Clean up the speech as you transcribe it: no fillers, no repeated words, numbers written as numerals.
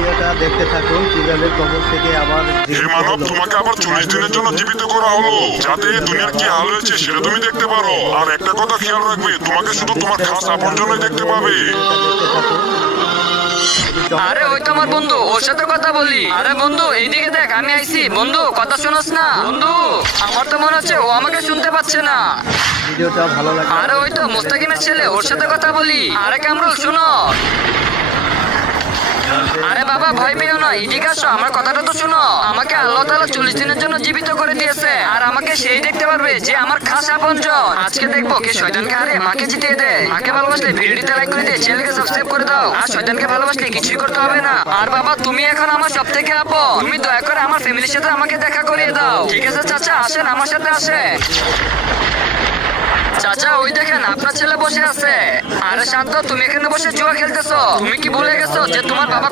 ভিডিওটা দেখতে থাকুন কিভাবে কবর থেকে আবার হে মানব, তোমাকে আবার 40 দিনের জন্য জীবিত করা হলো যাতে এই দুনিয়ার কি হাল হয়েছে সেটা তুমি দেখতে পারো। আর একটা কথা খেয়াল রাখবে, তোমাকে শুধু তোমার খাস আপনজনই দেখতে পাবে। আরে ওই তো আমার বন্ধু, ওর সাথে কথা বলি। আরে বন্ধু এইদিকে দেখ, আমি আইছি। বন্ধু কথা শোনাস না? বন্ধু আমার তো মনে হচ্ছে ও আমাকে শুনতে পাচ্ছে না। ভিডিওটা ভালো লাগে। আরে ওই তো মোস্তাকিমের ছেলে, ওর সাথে কথা বলি। আরে কামরুল শুনো। আরে বাবা ভয় পেও না, এদিকে আসো, আমার কথাটা তো শুনো। আমাকে আল্লাহ তাআলা 40 দিনের জন্য জীবিত করে দিয়েছে। আর আমাকে সেই দেখতে পারবে যে আমার খাস আপনজন। আজকে দেখবো কে শয়তানকে হারে মাকে জিতিয়ে দেয়। মাকে ভালোবাসলে ভিডিওতে লাইক করে দিয়ে চ্যানেলকে সাবস্ক্রাইব করে দাও। আর শয়তানকে ভালোবাসলে কিছুই করতে হবে না। আর বাবা তুমি এখন আমার সব থেকে আপন। তুমি দয়া করে আমার ফ্যামিলির সাথে আমাকে দেখা করিয়ে দাও। ঠিক আছে চাচা, আসেন আমার সাথে আসেন। চাচা ওই দেখেন আপনার ছেলে বসে আছে। আরে শান্ত, তুমি এখানে বসে জুয়া খেলতেছো? তুমি কি ভুলে গেছো যে তোমার বাবা